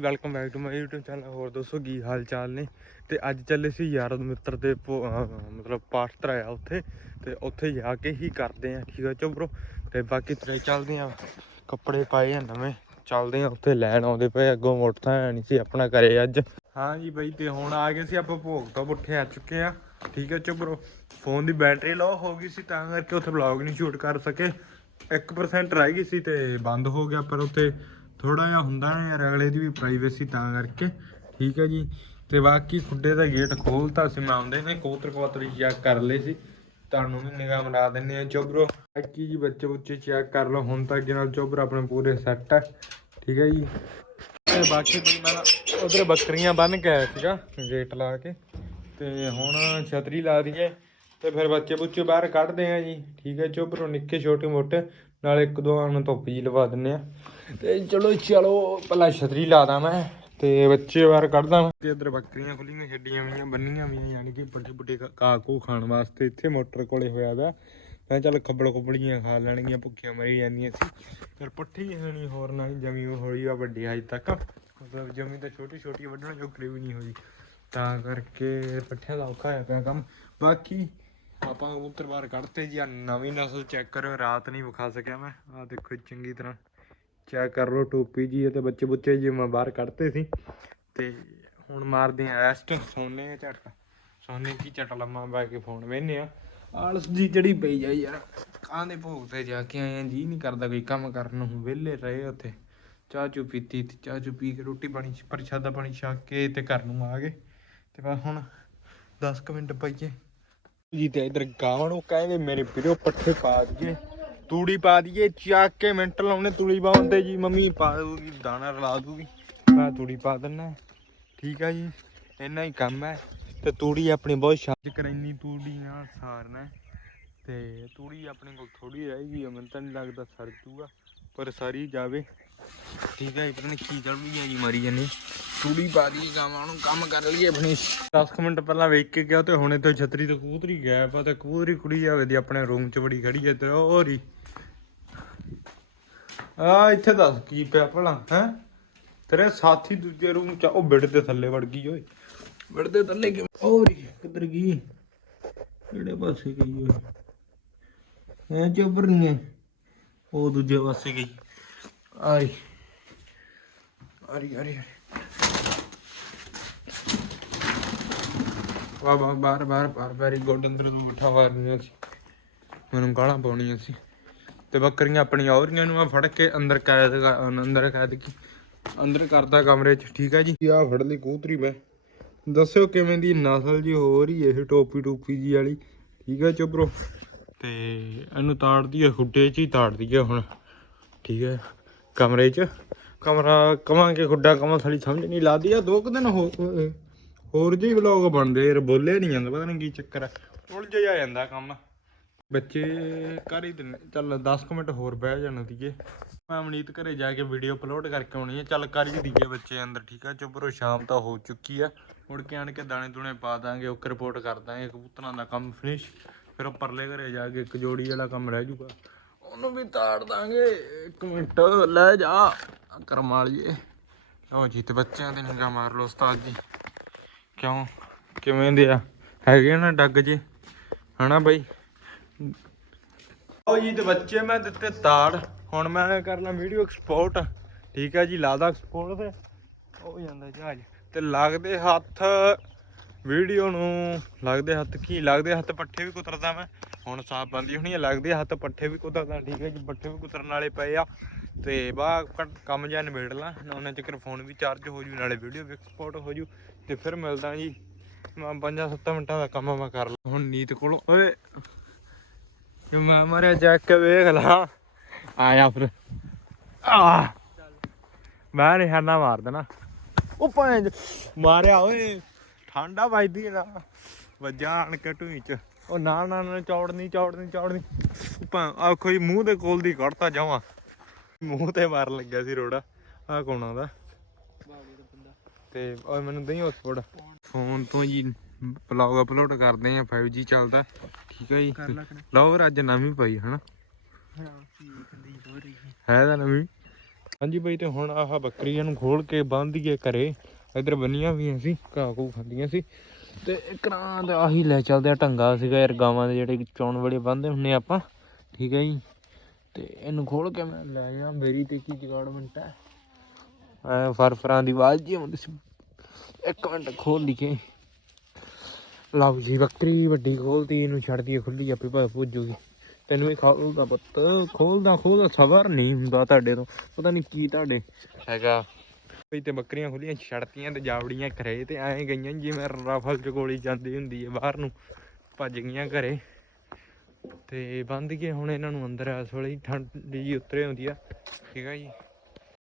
Welcome back to my YouTube channel ਹੋਰ ਦੋਸਤੋ ਕੀ ਹਾਲ ਚਾਲ ਨੇ? ਤੇ ਅੱਜ ਚੱਲੇ ਸੀ ਯਾਰ ਮਿੱਤਰ ਦੇ ਮਤਲਬ ਪਾਸਟਰ ਆਇਆ ਉੱਥੇ। ਤੇ ਉੱਥੇ ਜਾ ਕੇ ਹੀ ਕਰਦੇ ਆ, ਠੀਕ ਆ ਚੋਬਰੋ ਤੇ ਬਾਕੀ ਤਰੇ ਚੱਲਦੇ ਆ। ਕੱਪੜੇ ਪਾਏ ਆ ਨਵੇਂ। ਚੱਲਦੇ ਆ ਉੱਥੇ, ਲੈਣ ਆਉਂਦੇ ਪਏ ਅੱਗੋਂ ਮੋਟਰਸਾਈਕਲ ਨਹੀਂ ਸੀ ਆਪਣਾ ਕਰੇ ਅੱਜ। ਹਾਂ ਜੀ ਬਾਈ, ਤੇ ਹੁਣ ਆ ਗਏ ਸੀ ਆਪਾਂ ਭੋਗ ਤੋਂ ਪੁੱਠੇ ਆ ਚੁੱਕੇ ਆ। ਠੀਕ ਹੈ ਚੋਬਰੋ ਫੋਨ ਦੀ ਬੈਟਰੀ ਲੋ ਹੋ ਗਈ ਸੀ, ਤਾਂ ਕਰਕੇ ਉੱਥੇ ਵਲੌਗ ਨਹੀਂ ਸ਼ੂਟ ਕਰ ਸਕੇ। 1% ਰਹਿ ਗਈ ਸੀ ਤੇ ਬੰਦ ਹੋ ਗਿਆ ਪਰ ਉੱਥੇ ਥੋੜਾ ਜਿਹਾ ਹੁੰਦਾ ਨਾ ਯਾਰ, ਅਗਲੇ ਦੀ ਵੀ ਪ੍ਰਾਈਵੇਸੀ ਤਾਂ ਕਰਕੇ। ਠੀਕ ਹੈ ਜੀ। ਤੇ ਬਾਕੀ ਖੁੱਡੇ ਦਾ ਗੇਟ ਖੋਲਤਾ ਸੀ ਮੈਂ, ਆਉਂਦੇ ਨੇ ਕੋਤਰ ਕੋਤਰੀ ਚੈੱਕ ਕਰ ਲਈ ਸੀ। ਤੁਹਾਨੂੰ ਵੀ ਨਿਗਾਹ ਮਰਾ ਦਿੰਨੇ ਆ ਚੋਬਰੋ ਬਾਕੀ ਜੀ ਬੱਚੇ ਬੁੱਚੇ ਚੈੱਕ ਕਰ ਲਓ, ਹੁਣ ਤੱਕ ਨਾਲ ਚੋਬਰ ਆਪਣੇ ਪੂਰੇ ਸੈੱਟ ਹੈ ਠੀਕ ਹੈ ਜੀ। ਤੇ ਬਾਕੀ ਬਈ ਮੈਂ ਉਧਰ ਬੱਕਰੀਆਂ ਬੰਨ ਕੇ ਆਇਆ ਸੀਗਾ ਗੇਟ ਲਾ ਕੇ। ਤੇ ਹੁਣ ਛਤਰੀ ਲਾ ਦਈਏ। ਤੇ ਫਿਰ ਬੱਚੇ ਬੁੱਚੇ ਬਾਹਰ ਕੱਢਦੇ ਆ ਜੀ। ਠੀਕ ਹੈ ਚੋਬਰੋ ਨਿੱਕੇ, ਛੋਟੇ, ਮੋਟੇ। ਨਾਲ ਇੱਕ ਦੋ ਨੂੰ ਧੁੱਪ ਜੀ ਲਵਾ ਦਿੰਨੇ ਆ। ਤੇ ਚਲੋ ਚਲੋ, ਪਹਿਲਾਂ ਛਤਰੀ ਲਾ ਦਾਂ ਮੈਂ ਤੇ ਬੱਚੇ ਬਾਹਰ ਕੱਢਦਾ ਮੈਂ। ਤੇ ਇੱਧਰ ਬੱਕਰੀਆਂ ਖੁੱਲੀਆਂ ਛੱਡੀਆਂ ਹੋਈਆਂ, ਬੰਨੀਆਂ ਹੋਈਆਂ, ਯਾਨੀ ਕਿ ਵੱਡੇ ਵੱਡੇ ਕਾਕੂ ਖਾਣ ਵਾਸਤੇ ਇੱਥੇ ਮੋਟਰ ਕੋਲੇ ਹੋਇਆ ਪਿਆ ਮੈਂ ਚੱਲ ਖੱਬੜ ਖੁੱਬੜੀਆਂ ਖਾ ਲੈਣਗੀਆਂ, ਭੁੱਖੀਆਂ ਮਰੀ ਜਾਂਦੀਆਂ ਸੀ। ਫਿਰ ਪੱਠੀ ਹੋਣੀ ਹੋਰ ਨਾਲ ਜਮੀ ਹੋਈ ਆ ਵੱਡੀ ਹਜੇ ਤੱਕ। ਮਤਲਬ ਜਮੀ ਤਾਂ ਛੋਟੀ ਛੋਟੀ ਵੱਢਣ ਜੋਗਰੀ ਵੀ ਨਹੀਂ ਹੋਈ। ਤਾਂ ਕਰਕੇ ਪੱਠਿਆਂ ਦਾ ਔਖਾ ਹੋਇਆ ਪਿਆ ਕੰਮ। ਬਾਕੀ ਆਪਾਂ ਕਬੂਤਰ ਬਾਹਰ ਕੱਢਤੇ ਜੀ ਆ ਨਵੀਂ ਨਸਲ ਚੈੱਕ ਕਰੋ ਰਾਤ ਨਹੀਂ ਵਿਖਾ ਸਕਿਆ ਮੈਂ। ਆ ਦੇਖੋ ਚੰਗੀ ਤਰ੍ਹਾਂ ਚੈੱਕ ਕਰ ਲਓ, ਟੋਪੀ ਜੀ ਤੇ ਬੱਚੇ ਬੁੱਚੇ ਜੀ, ਮੈਂ ਬਾਹਰ ਕੱਢਤੇ ਸੀ। ਤੇ ਹੁਣ ਮਾਰਦੇ ਆ ਐਸਟ ਸੋਨੇ ਝਟ ਸੋਨੇ ਕੀ ਝਟ ਲੰਮਾ ਬੈ ਕੇ ਫੋਨ ਵੇਨੇ ਆ ਆਲਸ ਜੀ ਜਿਹੜੀ ਪਈ ਜਾਈ ਯਾਰ ਕਾਂ ਦੇ ਭੋਗ ਤੇ ਜਾ ਕੇ ਆਏ ਆ? ਜੀ ਨਹੀਂ ਕਰਦਾ ਕੋਈ ਕੰਮ ਕਰਨ ਨੂੰ। ਵਿਹਲੇ ਰਹੇ ਉੱਥੇ। ਚਾਹ ਚੂ ਪੀਤੀ ਤੇ ਚਾਹ ਚੂ ਪੀ ਕੇ ਰੋਟੀ ਪਾਣੀ, ਪ੍ਰਸ਼ਾਦਾ ਪਾਣੀ ਛਕ ਕੇ ਤੇ ਘਰ ਨੂੰ ਆ ਗਏ। ਤੇ ਬਸ ਹੁਣ 10 ਕੁ ਮਿੰਟ ਪਈਏ। ਜੀ ਤੇ ਇਧਰ ਗਾਵਣ ਨੂੰ ਕਹਿੰਦੇ ਮੇਰੇ ਵੀਰੋ ਪੱਠੇ ਪਾ ਦਈਏ, ਤੂੜੀ ਪਾ ਦਈਏ, ਚੱਕ ਕੇ ਮਿੰਟ ਲਾਉਣੇ ਤੂੜੀ ਪਾਉਣ ਤੇ ਜੀ, ਮੰਮੀ ਪਾ ਦੂਗੀ ਦਾਣਾ ਰਲਾ ਦੂਗੀ ਮੈਂ ਤੂੜੀ ਪਾ ਦਿੰਨਾ ਠੀਕ ਆ ਜੀ, ਇੰਨਾ ਹੀ ਕੰਮ ਹੈ। ਤੇ ਤੂੜੀ ਆਪਣੀ ਬਹੁਤ ਛੱਜ ਕਰੈਨੀ ਤੂੜੀ ਨਾਲ ਸਾਰਨਾ ਤੇ ਤੂੜੀ ਆਪਣੇ ਕੋਲ ਥੋੜੀ ਰਹਿ ਗਈ ਮੈਨੂੰ ਤਾਂ ਨਹੀਂ ਲੱਗਦਾ ਸਰ ਜੂਗਾ। ਪਰ ਸਾਰੀ ਜਾਵੇ। ਠੀਕ ਹੈ ਪਤਾ ਨਹੀਂ ਕੀ ਚੜ੍ਹਦੀ ਜੀ ਮਾਰੀ ਜਾਨੀ ਤੂੜੀ ਪਾ ਦੀ ਗਾਵਾਂ ਨੂੰ ਕੰਮ ਕਰ ਲਈਏ ਆਪਣੀ। 10 ਮਿੰਟ ਪਹਿਲਾਂ ਵੇਖ ਕੇ ਗਿਆ ਤੇ ਹੁਣੇ ਤੋਂ ਛਤਰੀ ਤੋਂ ਕਬੂਤਰੀ ਗਾਇਬ ਆ ਤੇ ਕਬੂਤਰੀ ਕੁੜੀ ਜਾਵੇ ਦੀ ਆਪਣੇ ਰੂਮ 'ਚ ਬੜੀ ਖੜੀ ਹੈ ਤੇ ਹੋਰ ਹੀ ਆ ਇੱਥੇ ਦੱਸ ਕੀ ਪਿਆ ਭਲਾ ਹੈ? ਤੇਰੇ ਸਾਥੀ ਦੂਜੇ ਰੂਮ 'ਚ ਉਹ ਬੈੱਡ ਦੇ ਥੱਲੇ ਵੜ ਗਈ ਓਏ। ਬੈੱਡ ਦੇ ਥੱਲੇ ਕਿਵੇਂ ਹੋਰ ਹੀ ਕਿੱਧਰ ਗਈ? ਕਿਹੜੇ ਪਾਸੇ ਗਈ ਓਏ? ਐ ਚੁੱਪ ਰਹੀ ਹੈ ਉਹ ਦੂਜੇ ਪਾਸੇ ਗਈ। ਆਈ। ਅਰੇ ਅਰੇ ਵਾਹ ਵਾਹ ਬਾਰ ਬਾਰ ਬਾਰ ਵੈਰੀ ਗੁੱਡ ਅੰਦਰ ਨੂੰ ਬਿਠਾ ਮਾਰਨੀਆਂ ਸੀ। ਮੈਨੂੰ ਗਾਲਾਂ ਪਾਉਣੀਆਂ ਸੀ। ਤੇ ਬੱਕਰੀਆਂ ਆਪਣੀਆਂ ਔਰੀਆਂ ਨੂੰ ਮੈਂ ਫੜ ਕੇ ਅੰਦਰ ਕੈਦ ਕਰ- ਅੰਦਰ ਕੈਦ ਕੀ। ਅੰਦਰ ਕਰਦਾ ਕਮਰੇ 'ਚ, ਠੀਕ ਹੈ ਜੀ? ਆਹ ਫੜ ਲਈ ਕੂਤਰੀ ਮੈਂ? ਦੱਸਿਓ ਕਿਵੇਂ ਦੀ ਨਸਲ ਜੀ ਹੋ ਰਹੀ ਇਹ ਟੋਪੀ ਟੋਪੀ ਜੀ ਵਾਲੀ। ਠੀਕ ਹੈ ਚੁੱਪਰੋ ਤੇ ਇਹਨੂੰ ਤਾੜਦੀ ਹੈ ਖੁੱਡੇ 'ਚ ਹੀ ਤਾੜਦੀ ਹੈ ਹੁਣ। ਠੀਕ ਹੈ, ਕਮਰੇ 'ਚ। ਕਮਰਾ, ਕਵਾਂਗੇ ਖੁੱਡਾ ਕਮਾ ਥਲੀ ਸਮਝ ਨਹੀਂ ਲਾਦੀ ਆ ਦੋ ਕੁ ਦਿਨ ਹੋ, ਅਹ, ਹੋਰ ਜੀ ਵਲੌਗ ਬਣਦੇ ਯਾਰ ਬੋਲੇ ਨਹੀਂ ਜਾਂਦਾ, ਪਤਾ ਨਹੀਂ ਕੀ ਚੱਕਰ ਹੈ ਉਲਝ ਜਾ ਜਾਂਦਾ ਕੰਮ। ਬੱਚੇ ਕਰ ਹੀ ਦਿੰਦੇ। ਚੱਲ 10 ਕੁ ਮਿੰਟ ਹੋਰ ਬਹਿ ਜਾਣ ਦੀਏ। ਮੈਂ ਅਮਨੀਤ ਘਰੇ ਜਾ ਕੇ ਵੀਡੀਓ ਅਪਲੋਡ ਕਰਕੇ ਆਉਣੀ ਹੈ ਚੱਲ ਕਰ ਹੀ ਦੀਏ ਬੱਚੇ ਅੰਦਰ, ਠੀਕ ਆ? ਚੁੱਪਰੋ ਸ਼ਾਮ ਤਾਂ ਹੋ ਚੁੱਕੀ ਆ। ਮੁੜ ਕੇ ਆਣ ਕੇ ਦਾਣੇ ਦੂਣੇ ਪਾ ਦਾਂਗੇ ਉਹ ਰਿਪੋਰਟ ਕਰ ਦਾਂਗੇ, ਕਬੂਤਰਾਂ ਦਾ ਕੰਮ ਫਿਨਿਸ਼ ਫਿਰ ਉਹ ਪਰਲੇ ਘਰੇ ਜਾ ਕੇ ਇੱਕ ਜੋੜੀ ਵਾਲਾ ਕੰਮ ਰਹਿ ਜੂਗਾ। ਉਹਨੂੰ ਵੀ ਤਾੜ ਦਾਂਗੇ। ਇੱਕ ਮਿੰਟ, ਲੈ ਜਾ। ਕਰਮ ਵਾਲੀਏ ਲਓ ਜੀ, ਤੇ ਬੱਚਿਆਂ ਦੇ ਨਿਗਾਹ ਮਾਰ ਲਓ ਉਸਤਾਦ ਜੀ। ਕਿਉਂ? ਕਿਵੇਂ ਦੇ ਆ? ਹੈਗੇ ਨਾ ਡੱਗ ਜੇ। ਹਨਾ ਬਾਈ? ਲਓ ਜੀ, ਤੇ ਬੱਚੇ ਮੈਂ ਦਿੱਤੇ ਤਾੜ। ਹੁਣ ਮੈਂ ਕਰਨਾ ਵੀਡੀਓ ਐਕਸਪੋਰਟ ਠੀਕ ਹੈ ਜੀ ਲਾਦਾ ਐਕਸਪੋਰਟ ਤੇ। ਹੋ ਜਾਂਦਾ ਜਹਾਜ਼ ਤੇ ਲੱਗਦੇ ਹੱਥ ਵੀਡੀਓ ਨੂੰ ਲੱਗਦੇ ਹੱਥ ਕੀ, ਲੱਗਦੇ ਹੱਥ ਪੱਠੇ ਵੀ ਕੁਤਰਦਾ ਮੈਂ। ਹੁਣ ਸਾਫ਼ ਬੰਦੀ ਹੋਣੀ ਹੈ ਲੱਗਦੇ ਹੱਥ ਪੱਠੇ ਵੀ ਕੁਤਰਦਾ, ਠੀਕ ਹੈ ਜੀ, ਪੱਠੇ ਵੀ ਕੁਤਰਨ ਵਾਲੇ ਪਏ ਆ। ਤੇ ਬਾਹ ਕੰਮ ਜਾਂ ਨਿਬੇੜ ਲਾਂ, ਉਹਨਾਂ ਚੱਕਰ ਫੋਨ ਵੀ ਚਾਰਜ ਹੋ ਜੂ, ਨਾਲੇ ਵੀਡੀਓ ਵੀ ਐਕਸਪੋਰਟ ਹੋ ਜੂ, ਤੇ ਫਿਰ ਮਿਲਦਾ ਜੀ। ਮੈਂ 5-7 ਮਿੰਟਾਂ ਦਾ ਕੰਮ ਮੈਂ ਕਰ ਲਾਂ। ਹੁਣ ਨੀਤ ਕੋਲ, ਓਏ, ਜੇ ਮੈਂ ਮਾਰਿਆ ਚੱਕ ਕੇ ਵੇਖ ਲਾ। ਆਇਆ ਫਿਰ। ਆ। ਮੈਂ ਨਿਸ਼ਾਨਾ ਮਾਰ ਦੇਣਾ। ਉਹ ਭਾਂ ਮਾਰਿਆ ਓਏ। ਠੰਡਾ ਵੱਜਦੀ ਹੈ ਨਾ। ਵੱਜਾ ਆਣ ਕੇ ਢੂਈ ਚ। ਉਹ ਨਾ ਨਾ ਨਾ ਚੌੜਨੀ ਚੌੜਨੀ ਚੌੜਨੀ। ਭਾਂ ਆਖੋ ਜੀ ਮੂੰਹ ਦੇ ਕੋਲ ਦੀ ਕੱਢਤਾ ਜਾਵਾਂ। ਮੂੰਹ ਤੇ ਮਾਰਨ ਲੱਗਿਆ ਸੀ ਰੋੜਾ। ਆ ਕੌਣ ਆਉਂਦਾ ਤੇ ਓਏ ਮੈਨੂੰ ਦਈ ਹੌਟਸਪੌਟ ਫੋਨ ਤੋਂ ਜੀ ਬਲੌਗ ਅਪਲੋਡ ਕਰਦੇ ਆ 5G ਚੱਲਦਾ। ਠੀਕ ਹੈ ਜੀ। ਲਓ ਫਿਰ ਅੱਜ ਨਵੀਂ ਪਾਈ ਹਨਾ? ਹੈ ਤਾਂ ਨਵੀਂ। ਹਾਂਜੀ ਬਈ ਤੇ ਹੁਣ ਆਹ ਬੱਕਰੀਆਂ ਨੂੰ ਖੋਲ ਕੇ ਬੰਨ ਦਈਏ ਘਰੇ। ਇੱਧਰ ਬੰਨੀਆਂ ਵੀ ਸੀ ਘਾਹ ਘੂ ਖਾਂਦੀਆਂ ਸੀ। ਤੇ ਇੱਕ ਨਾਂ ਦਾ ਆਹੀ ਲੈ ਚੱਲਦੇ ਆ ਢੰਗਾ ਸੀਗਾ ਯਾਰ ਗਾਵਾਂ ਦੇ ਜਿਹੜੇ ਚੌਣ ਵਾਲੇ ਬੰਨਦੇ ਹੁੰਨੇ ਆਪਾਂ। ਠੀਕ ਹੈ ਜੀ। ਤੇ ਇਹਨੂੰ ਖੋਲ ਕੇ ਮੈਂ ਲੈ ਜਾ ਮੇਰੀ ਤੇ ਕੀ ਜਗਾੜਮੈਂਟ ਹੈ। ਐ ਫਰਫਰਾਂ ਦੀ ਆਵਾਜ਼ ਜੀ ਆਉਂਦੀ ਸੀ। ਇੱਕ ਮਿੰਟ ਖੋਲ ਲਿਖੇ ਲਓ ਜੀ, ਬੱਕਰੀ ਵੱਡੀ ਖੋਲਦੀ ਇਹਨੂੰ ਛੱਡਦੀ ਹੈ ਖੁੱਲੀ ਆਪੇ ਭਾਵੇਂ ਪੁੱਜੂਗੀ। ਤੈਨੂੰ ਵੀ ਖੋਲਦਾ ਪੁੱਤ ਖੋਲਦਾ ਖੋਲਦਾ ਸਬਰ ਨਹੀਂ ਹੁੰਦਾ ਤੁਹਾਡੇ ਤੋਂ। ਪਤਾ ਨਹੀਂ ਕੀ ਤੁਹਾਡੇ ਹੈਗਾ। ਵੀ ਤੇ ਬੱਕਰੀਆਂ ਖੁੱਲੀਆਂ ਛੜਤੀਆਂ ਤੇ ਜਾਵੜੀਆਂ ਘਰੇ ਤੇ ਐਂ ਗਈਆਂ ਜਿਵੇਂ ਰਫਲ ਚ ਗੋਲੀ ਜਾਂਦੀ ਹੁੰਦੀ ਹੈ ਬਾਹਰ ਨੂੰ, ਭੱਜ ਗਈਆਂ ਘਰੇ। ਤੇ ਬੰਦ ਗਏ ਹੁਣ ਇਹਨਾਂ ਨੂੰ ਅੰਦਰ ਇਸ ਵੇਲੇ ਠੰਡ ਜੀ ਉਤਰੇ ਹੁੰਦੀ ਆ। ਠੀਕ ਆ ਜੀ।